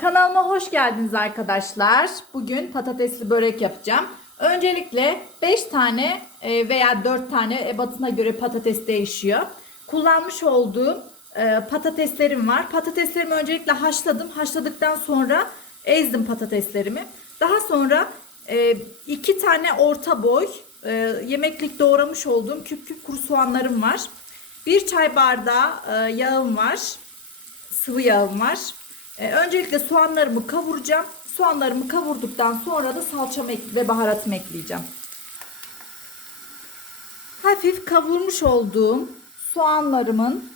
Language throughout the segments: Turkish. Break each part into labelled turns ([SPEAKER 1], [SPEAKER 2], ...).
[SPEAKER 1] Kanalıma hoş geldiniz arkadaşlar. Bugün patatesli börek yapacağım. Öncelikle 5 tane e, veya 4 tane ebatına göre patates değişiyor. Kullanmış olduğum e, patateslerim var. Patateslerimi öncelikle haşladım. Haşladıktan sonra ezdim patateslerimi. Daha sonra 2 tane orta boy e, yemeklik doğramış olduğum küp küp kuru soğanlarım var. 1 çay bardağı e, yağım var sıvı yağım var. Ee, öncelikle soğanlarımı kavuracağım. Soğanlarımı kavurduktan sonra da salçamı ve baharatımı ekleyeceğim. Hafif kavurmuş olduğum soğanlarımın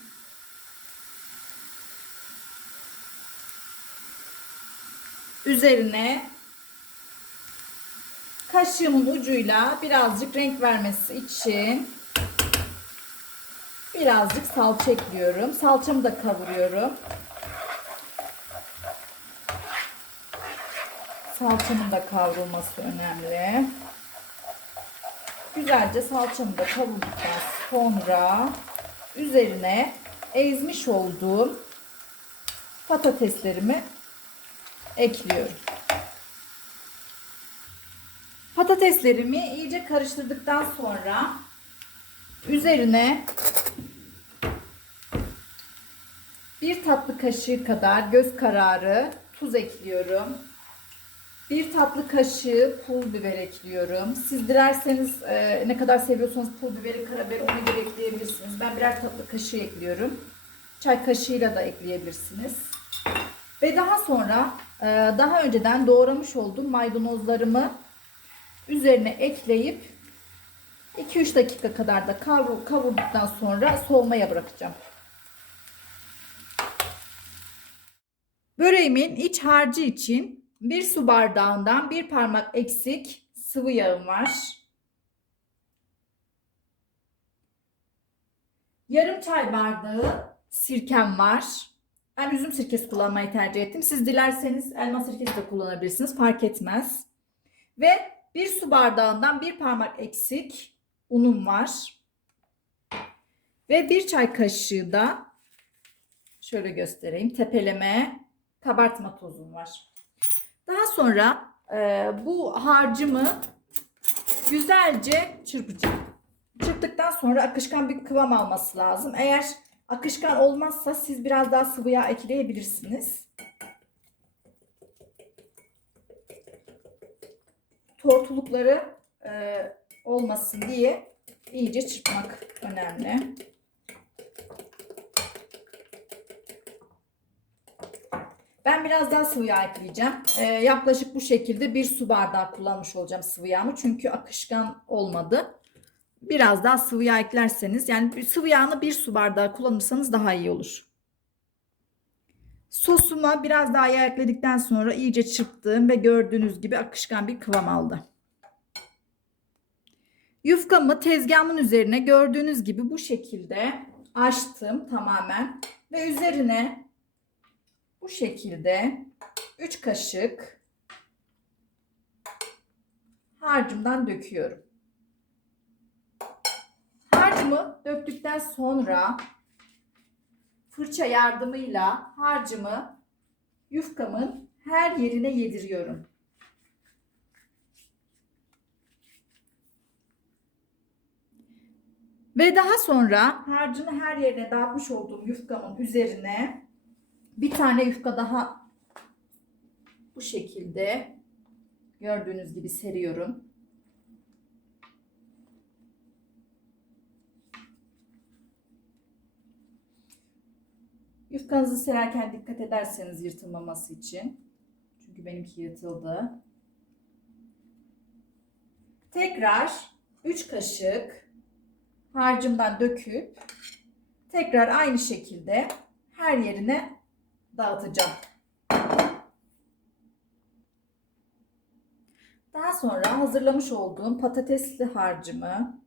[SPEAKER 1] üzerine kaşığımın ucuyla birazcık renk vermesi için birazcık salça ekliyorum. Salçamı da kavuruyorum. Salçamın da kavrulması önemli. Güzelce salçamı da kavurduktan sonra üzerine ezmiş olduğum patateslerimi ekliyorum. Patateslerimi iyice karıştırdıktan sonra üzerine bir tatlı kaşığı kadar göz kararı tuz ekliyorum. Bir tatlı kaşığı pul biber ekliyorum. Siz dilerseniz e, ne kadar seviyorsanız pul biberi, karabiberi ona göre ekleyebilirsiniz. Ben birer tatlı kaşığı ekliyorum. Çay kaşığıyla da ekleyebilirsiniz. Ve daha sonra e, daha önceden doğramış olduğum maydanozlarımı üzerine ekleyip 2-3 dakika kadar da kavur, kavurduktan sonra soğumaya bırakacağım. Böreğimin iç harcı için bir su bardağından bir parmak eksik sıvı yağım var. Yarım çay bardağı sirkem var. Ben üzüm sirkesi kullanmayı tercih ettim. Siz dilerseniz elma sirkesi de kullanabilirsiniz. Fark etmez. Ve bir su bardağından bir parmak eksik unum var. Ve bir çay kaşığı da şöyle göstereyim. Tepeleme kabartma tozum var. Daha sonra e, bu harcımı güzelce çırpacağım. Çırptıktan sonra akışkan bir kıvam alması lazım. Eğer akışkan olmazsa siz biraz daha sıvı yağ ekleyebilirsiniz. Tortulukları e, olmasın diye iyice çırpmak önemli. Ben biraz daha sıvı yağ ekleyeceğim. Ee, yaklaşık bu şekilde bir su bardağı kullanmış olacağım sıvı yağımı. Çünkü akışkan olmadı. Biraz daha sıvı yağ eklerseniz yani sıvı yağını bir su bardağı kullanırsanız daha iyi olur. Sosuma biraz daha yağ ekledikten sonra iyice çırptım ve gördüğünüz gibi akışkan bir kıvam aldı. Yufkamı tezgahımın üzerine gördüğünüz gibi bu şekilde açtım tamamen ve üzerine bu şekilde 3 kaşık harcımdan döküyorum. Harcımı döktükten sonra fırça yardımıyla harcımı yufkamın her yerine yediriyorum. Ve daha sonra harcını her yerine dağıtmış olduğum yufkamın üzerine bir tane yufka daha bu şekilde gördüğünüz gibi seriyorum. Yufkanızı sererken dikkat ederseniz yırtılmaması için. Çünkü benimki yırtıldı. Tekrar 3 kaşık harcımdan döküp tekrar aynı şekilde her yerine dağıtacağım. Daha sonra hazırlamış olduğum patatesli harcımı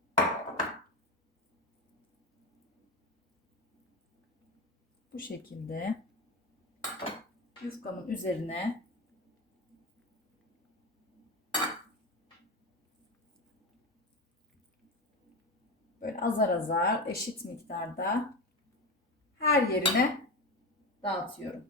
[SPEAKER 1] bu şekilde yufkamın üzerine böyle azar azar eşit miktarda her yerine dağıtıyorum.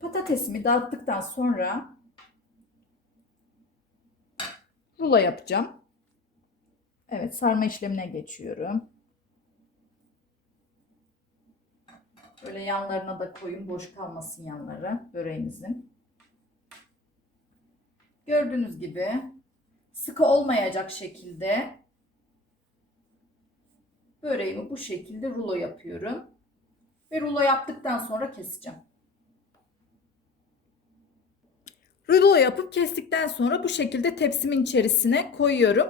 [SPEAKER 1] Patatesimi dağıttıktan sonra rulo yapacağım. Evet sarma işlemine geçiyorum. Böyle yanlarına da koyun boş kalmasın yanları böreğinizin. Gördüğünüz gibi sıkı olmayacak şekilde böreğimi bu şekilde rulo yapıyorum. Ve rulo yaptıktan sonra keseceğim. Rulo yapıp kestikten sonra bu şekilde tepsimin içerisine koyuyorum.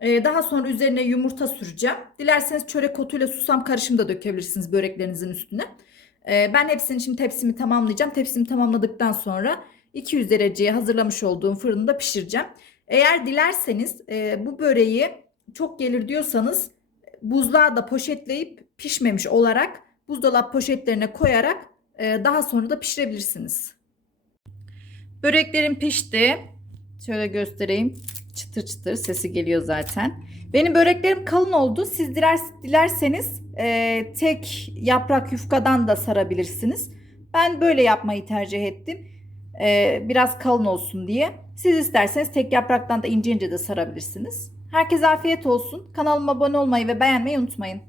[SPEAKER 1] Ee, daha sonra üzerine yumurta süreceğim. Dilerseniz çörek otuyla susam karışımı da dökebilirsiniz böreklerinizin üstüne. Ee, ben hepsini şimdi tepsimi tamamlayacağım. Tepsimi tamamladıktan sonra 200 dereceye hazırlamış olduğum fırında pişireceğim. Eğer dilerseniz e, bu böreği çok gelir diyorsanız buzluğa da poşetleyip pişmemiş olarak buzdolap poşetlerine koyarak e, daha sonra da pişirebilirsiniz. Böreklerim pişti. Şöyle göstereyim. Çıtır çıtır sesi geliyor zaten. Benim böreklerim kalın oldu. Siz diler, dilerseniz e, tek yaprak yufkadan da sarabilirsiniz. Ben böyle yapmayı tercih ettim. E, biraz kalın olsun diye. Siz isterseniz tek yapraktan da ince ince de sarabilirsiniz. Herkese afiyet olsun. Kanalıma abone olmayı ve beğenmeyi unutmayın.